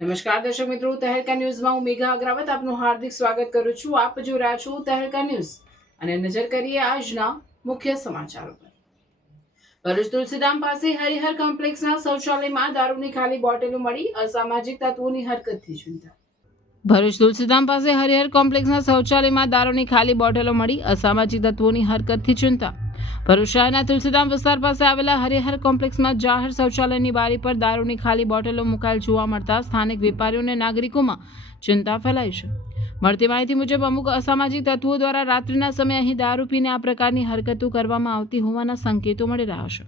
નમસ્કાર દર્શક મિત્રો, તહેલકા ન્યૂઝમાં હું મેઘા અગ્રવાલ આપનું હાર્દિક સ્વાગત કરું છું. આપ જોઈ રહ્યા છો તહેલકા ન્યૂઝ અને નજર કરીએ આજના મુખ્ય સમાચારો પર. ભરૂચ તુલસીધામ પાસે હરિહર કોમ્પ્લેક્સના શૌચાલયમાં દારૂની ખાલી બોટલો મળી, અસામાજિક તત્વોની હરકતથી ચિંતા. ભરૂચ તુલસીધામ પાસે હરિહર કોમ્પ્લેક્સના શૌચાલયમાં દારૂની ખાલી બોટલો મળી, અસામાજિક તત્વોની હરકતથી ચિંતા. ભરૂચ શહેરના તુલસીધામ વિસ્તાર પાસે આવેલા હરિહર કોમ્પ્લેક્સમાં જાહેર શૌચાલયની બારી પર દારૂની ખાલી બોટલો મુકાયેલ જોવા મળતા સ્થાનિક વેપારીઓ અને નાગરિકોમાં ચિંતા ફેલાઈ છે. મળતી માહિતી મુજબ અમુક અસામાજિક તત્વો દ્વારા રાત્રિના સમયે અહીં દારૂ પીને આ પ્રકારની હરકતો કરવામાં આવતી હોવાના સંકેતો મળી રહ્યા છે.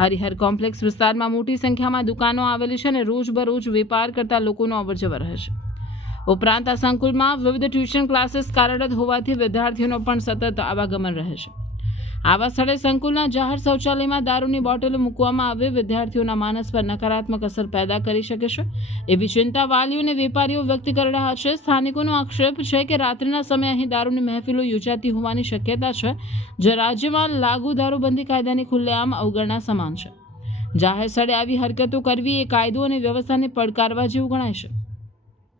હરિહર કોમ્પ્લેક્સ વિસ્તારમાં મોટી સંખ્યામાં દુકાનો આવેલી છે અને રોજબરોજ વેપાર કરતા લોકોનો અવરજવર રહે છે. ઉપરાંત આ સંકુલમાં વિવિધ ટ્યુશન ક્લાસીસ કાર્યરત હોવાથી વિદ્યાર્થીઓનો પણ સતત આવાગમન રહે છે. આવા સ્થળે સંકુલના જાહેર શૌચાલયમાં દારૂની બોટલો મૂકવામાં આવે વિદ્યાર્થીઓના માનસ પર નકારાત્મક અસર પેદા કરી શકે છે એવી ચિંતા વાલીઓ અને વેપારીઓ વ્યક્ત કરી રહ્યા છે. સ્થાનિકોનો આક્ષેપ છે કે રાત્રિના સમયે અહીં દારૂની મહેફિલો યોજાતી હોવાની શક્યતા છે, જે રાજ્યમાં લાગુ દારૂબંધી કાયદાની ખુલ્લેઆમ અવગણના સમાન છે. જાહેર સ્થળે આવી હરકતો કરવી એ કાયદો અને વ્યવસ્થાને પડકારવા જેવું ગણાય છે.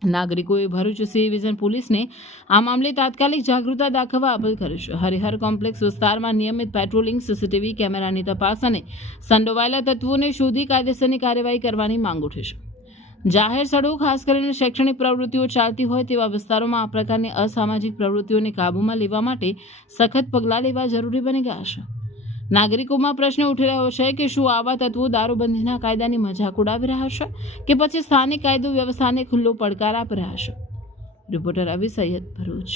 નાગરિકોએ ભરૂચ સી ડિવિઝન પોલીસને આ મામલે તાત્કાલિક જાગૃતતા દાખવવા અપીલ કરી છે. હરિહર કોમ્પ્લેક્સ વિસ્તારમાં નિયમિત પેટ્રોલિંગ, સીસીટીવી કેમેરાની તપાસ અને સંડોવાયેલા તત્વોને શોધી કાયદેસરની કાર્યવાહી કરવાની માંગ ઉઠી છે. જાહેર સ્થળો, ખાસ કરીને શૈક્ષણિક પ્રવૃત્તિઓ ચાલતી હોય તેવા વિસ્તારોમાં આ પ્રકારની અસામાજિક પ્રવૃત્તિઓને કાબૂમાં લેવા માટે સખત પગલાં લેવા જરૂરી બની ગયા છે. નાગરિકોમાં પ્રશ્ન ઉઠી રહ્યો છે કે શું આવા તત્વો દારૂબંધીના કાયદાની મજાક ઉડાવી રહ્યા છે કે પછી સ્થાનિક કાયદો વ્યવસ્થાને ખુલ્લો પડકાર આપી રહ્યા છે. રિપોર્ટર અવી સૈયદ, ભરૂચ.